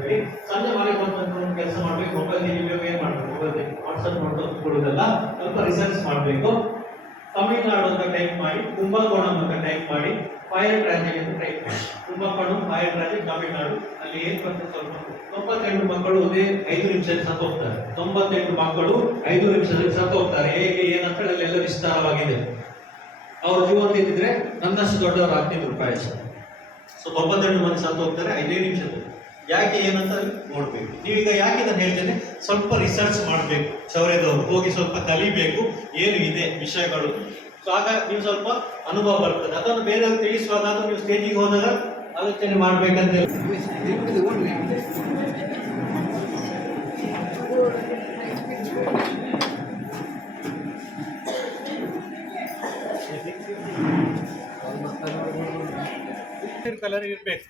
ಮಾಡಬೇಡಿ. ಸಂಜೆ ಮನೆಗೆ ಬಂದು ಒಂದು ಕೆಲಸ ಮಾಡಬೇಕು, ಮೊಬೈಲ್ ತೆಗಿಬೇಕು, ಏನು ಮಾಡಬೇಕು, ಮೊಬೈಲ್ ವಾಟ್ಸಪ್ ನೋಡೋದು ಕೊಡೋದಲ್ಲ, ಸ್ವಲ್ಪ ರಿಸರ್ಚ್ ಮಾಡಬೇಕು. ತಮಿಳುನಾಡು ಅಂತ ಟೈಪ್ ಮಾಡಿ, ಕುಂಭಕೋಣಂ ಅಂತ ಟೈಪ್ ಮಾಡಿ, ಫೈರ್ ಟ್ರಾಜೆಡಿ ಅಂತ ಟೈಪ್ ಮಾಡಿ. ಕುಂಭಕೋಣಂ, ಫೈರ್ ಟ್ರಾಜೆಡಿ, ತಮಿಳುನಾಡು. ಅಲ್ಲಿ ಏನು ಬರ್ತದೆ ಸ್ವಲ್ಪ 98 ಮಕ್ಕಳು ಒಂದೇ 5 ನಿಮಿಷದಲ್ಲಿ ಸತ್ತು ಹೋಗ್ತಾರೆ. 98 ಮಕ್ಕಳು 5 ನಿಮಿಷದಲ್ಲಿ ಸತ್ತು ಹೋಗ್ತಾರೆ. ಹೇಗೆ ಏನಂತ ಅಲ್ಲೆಲ್ಲ ವಿಸ್ತಾರವಾಗಿದೆ. ಅವ್ರ ಜೀವನ ಇದ್ದಿದ್ರೆ ನನ್ನಷ್ಟು ದೊಡ್ಡವರು ₹15,000. ಸೊ 98 ಮಂದಿ ಸತ್ತು ಹೋಗ್ತಾರೆ 5 ನಿಮಿಷದಲ್ಲಿ. ಯಾಕೆ ಏನಂತ ನೋಡ್ಬೇಕು. ನೀವೀಗ ಯಾಕೆ ನಾನು ಹೇಳ್ತೇನೆ, ಸ್ವಲ್ಪ ರಿಸರ್ಚ್ ಮಾಡಬೇಕು. ಶೌರ್ಯದವರು ಹೋಗಿ ಸ್ವಲ್ಪ ಕಲಿಬೇಕು, ಏನು ಇದೆ ವಿಷಯಗಳು. ಸೊ ಆಗ ನೀವು ಸ್ವಲ್ಪ ಅನುಭವ ಬರ್ತದೆ. ಅದನ್ನು ಬೇರೆಯವ್ರು ತಿಳಿಸುವಾಗ ಅದು ನೀವು ಸ್ಟೇಜಿಗೆ ಹೋದಾಗ ಆಲೋಚನೆ ಮಾಡ್ಬೇಕಂತ ಹೇಳಿ. ಕಲರ್ ಇರ್ಬೇಕು,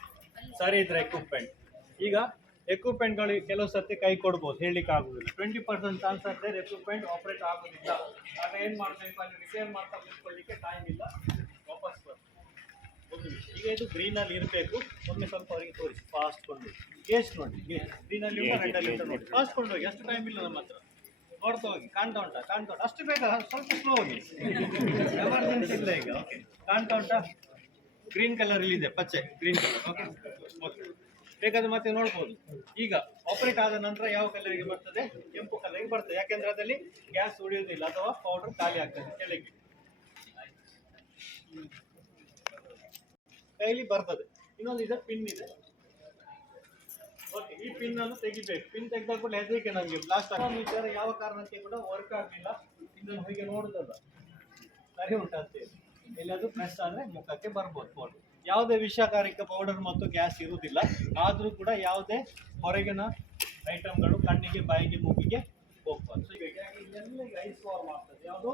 ಸರಿ ಇದ್ರೆ ಎಕ್ವಿಪ್ಮೆಂಟ್. ಈಗ ಎಕ್ವಿಪ್ಮೆಂಟ್ಗಳು ಕೆಲವು ಸರ್ತಿ ಕೈ ಕೊಡ್ಬೋದು, ಹೇಳಲಿಕ್ಕೆ ಆಗುದಿಲ್ಲ. 20% ಚಾನ್ಸ್ ಆದರೆ ಎಕ್ವಿಪ್ಮೆಂಟ್ ಆಪರೇಟ್ ಆಗೋದಿಲ್ಲ. ಆಗ ಏನು ಮಾಡಬೇಕು, ಅಲ್ಲಿ ರಿಪೇರ್ ಮಾಡ್ತಾ ಕೂತ್ಕೊಳ್ಳಿಕ್ಕೆ ಟೈಮ್ ಇಲ್ಲ, ವಾಪಸ್ ಬರ್ತದೆ. ಒಂದು ವಿಷಯ, ಈಗ ಇದು ಗ್ರೀನಲ್ಲಿ ಇರಬೇಕು. ಒಮ್ಮೆ ಸ್ವಲ್ಪ ಅವರಿಗೆ ತೋರಿಸಿ, ಫಾಸ್ಟ್ ಕೊಂಡೋಗಿ ಗೇಜ್ ನೋಡಿ, ಗ್ರೀನಲ್ಲಿ ರೆಡ್ಡಲ್ಲಿ ನೋಡಿ, ಫಾಸ್ಟ್ ಕೊಂಡೋಗಿ. ಅಷ್ಟು ಟೈಮ್ ಇಲ್ಲ ನಮ್ಮ ಹತ್ರ. ನೋಡ್ತಾ ಹೋಗಿ, ಕಾಣ್ತಾ ಉಂಟಾ, ಅಷ್ಟು ಬೇಗ ಸ್ವಲ್ಪ ಸ್ಲೋ ಹೋಗಿ, ಎಮರ್ಜೆನ್ಸಿ ಇಲ್ಲ ಈಗ. ಓಕೆ, ಕಾಣ್ತಾ ಉಂಟಾ, ಗ್ರೀನ್ ಕಲರ್ ಇಲ್ಲಿದೆ, ಪಚ್ಚೆ ಗ್ರೀನ್ ಕಲರ್. ಓಕೆ ಓಕೆ, ಬೇಕಾದ್ರೆ ಮತ್ತೆ ನೋಡ್ಬೋದು. ಈಗ ಆಪರೇಟ್ ಆದ ನಂತರ ಯಾವ ಕಲರಿಗೆ ಬರ್ತದೆ, ಕೆಂಪು ಕಲರಿಗೆ ಬರ್ತದೆ. ಯಾಕೆಂದ್ರೆ ಅದರಲ್ಲಿ ಗ್ಯಾಸ್ ಉಳಿಯುವುದಿಲ್ಲ ಅಥವಾ ಪೌಡರ್ ಖಾಲಿ ಆಗ್ತದೆ ಕೆಳಗೆ. ಕೈಲಿ ಬರ್ತದೆ. ಇನ್ನೊಂದು ಇದೆ, ಪಿನ್ ಇದೆ. ಓಕೆ, ಈ ಪಿನ್ ಅನ್ನು ತೆಗಿಬೇಕು. ಪಿನ್ ತೆಗೆದ ಕೂಡ ಹೆದರಿಕೆ ನಮಗೆ ಬ್ಲಾಸ್ಟ್ ವಿಚಾರ ಯಾವ ಕಾರಣಕ್ಕೆ ಕೂಡ ವರ್ಕ್ ಆಗಲಿಲ್ಲ. ಇದನ್ನು ಹೀಗೆ ನೋಡುದಲ್ಲ, ಸರಿ ಉಂಟಂತೆ. ಎಲ್ಲಾದ್ರೂ ಪ್ರೆಸ್ ಆದರೆ ಮುಖಕ್ಕೆ ಬರ್ಬೋದು ಪೌಡರ್. ಯಾವುದೇ ವಿಷಕಾರಕ ಪೌಡರ್ ಮತ್ತು ಗ್ಯಾಸ್ ಇರುವುದಿಲ್ಲ. ಆದರೂ ಕೂಡ ಯಾವುದೇ ಹೊರಗಿನ ಐಟಮ್ಗಳು ಕಣ್ಣಿಗೆ, ಬಾಯಿಗೆ, ಮೂಗಿಗೆ ಹೋಗ್ಬಾರ್ದು. ಸೊ ಇದೆಲ್ಲ ಐಸ್ ಫಾರ್ಮ್ ಆಗ್ತದೆ. ಯಾವುದು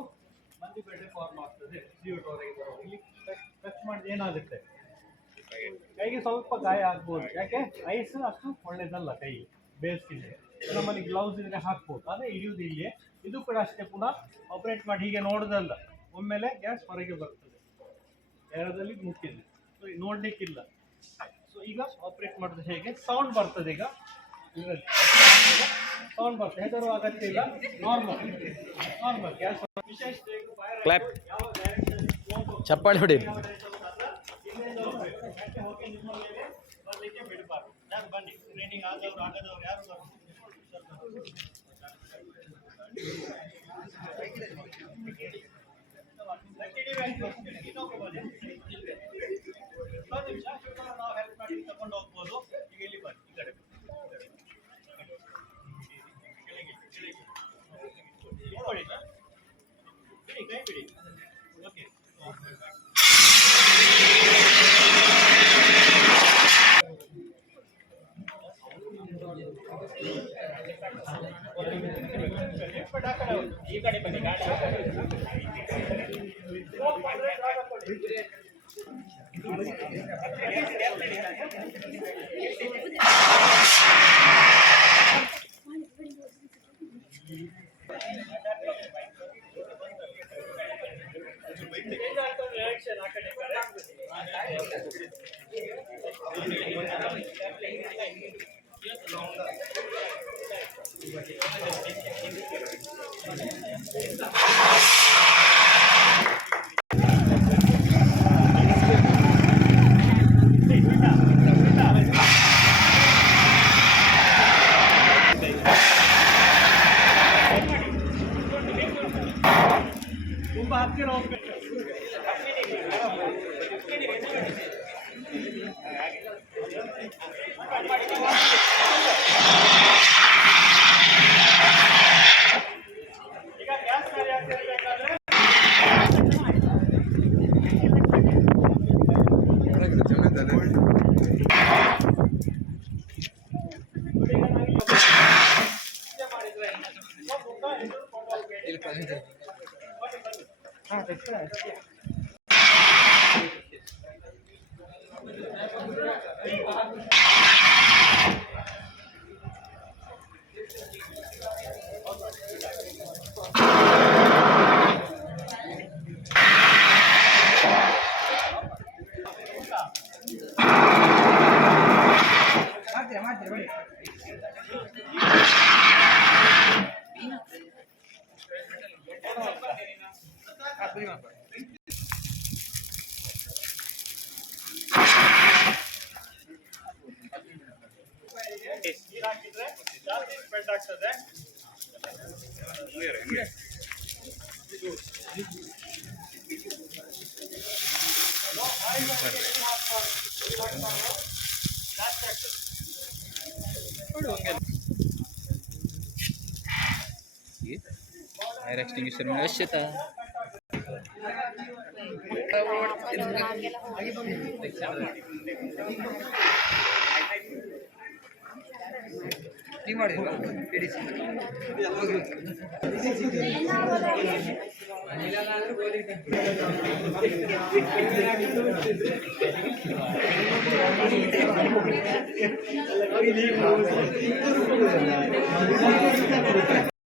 ಮಂಜುಗಡ್ಡೆ ಫಾರ್ಮ್ ಆಗ್ತದೆ. CO2 ಹೊರಗೆ ಬರೋದು. ಇಲ್ಲಿ ಟಚ್ ಮಾಡಿದ್ರೆ ಏನಾಗುತ್ತೆ, ಕೈಗೆ ಸ್ವಲ್ಪ ಗಾಯ ಆಗ್ಬೋದು. ಯಾಕೆ, ಐಸ್ ಅಷ್ಟು ಒಳ್ಳೇದಲ್ಲ ಕೈಗೆ, ಬೇಸಿಗೆ. ನಮ್ಮಲ್ಲಿ ಗ್ಲೌಸ್ ಇದ್ರೆ ಹಾಕ್ಬೋದು, ಆದರೆ ಹಿಡಿಯುವುದು ಇಲ್ಲಿಯೇ. ಇದು ಕೂಡ ಅಷ್ಟೇ, ಪುನಃ ಆಪರೇಟ್ ಮಾಡಿ ಹೀಗೆ ನೋಡೋದಲ್ಲ, ಒಮ್ಮೆಲೆ ಗ್ಯಾಸ್ ಹೊರಗೆ ಬರ್ತದೆ. ಎರಡರಲ್ಲಿ ಮುಟ್ಟಿದೆ, ಸೊ ನೋಡ್ಲಿಕ್ಕಿಲ್ಲ. ಸೊ ಈಗ ಆಪರೇಟ್ ಮಾಡೋದು ಹೇಗೆ, ಸೌಂಡ್ ಬರ್ತದೆ. ಈಗ ಸೌಂಡ್ ಬರ್ತದೆ, ಹೆದರುವ ಅಗತ್ಯ ಇಲ್ಲ. Normal gas. ಕ್ಲಾಪ್, ಚಪ್ಪಾಳೆ ಹೊಡಿ. ಬರ್ಲಿಕ್ಕೆ ಬಿಡಬಾರ್ದು. ಯಾರು ಬನ್ನಿ, ಟ್ರೈನಿಂಗ್ ಆಗದವ್ರು ಯಾರು ನಾವು ಹೆಲ್ಪ್ ಮಾಡಿ ತಗೊಂಡು ಹೋಗ್ಬೋದು. ಈಗ ಇಲ್ಲಿ ಬನ್ನಿ, ಈ ಕಡೆ ಬಿಡಿ, ಕೈ ಬಿಡಿ. ಓಕೆ, ಈ ಕಡೆ ಬನ್ನಿ, ಗಾಡಿ ರಿಯಾಕ್ಷನ್ ಆ ಕಡೆ ತುಂಬಾ ಹತ್ತಿರ ಹೋಗ್ಬೇಕು. ಈಗ ಗ್ಯಾಸ್ ಖಾಲಿ ಆಗ್ತಿರ್ಬೇಕಾದ್ರೆ ನೀರು ಹಾಕಿದ್ರೆ ಜಾಸ್ತಿ ಸ್ಪ್ರೆಡ್ ಆಗ್ತದೆ. ಫೈರ್ ಎಕ್ಸ್ಟಿಂಗ್ವಿಷರ್ ಅವಶ್ಯಕತೆ ನೀವು ಮಾಡಿಲ್ವಾ ಇಡಿಸಿ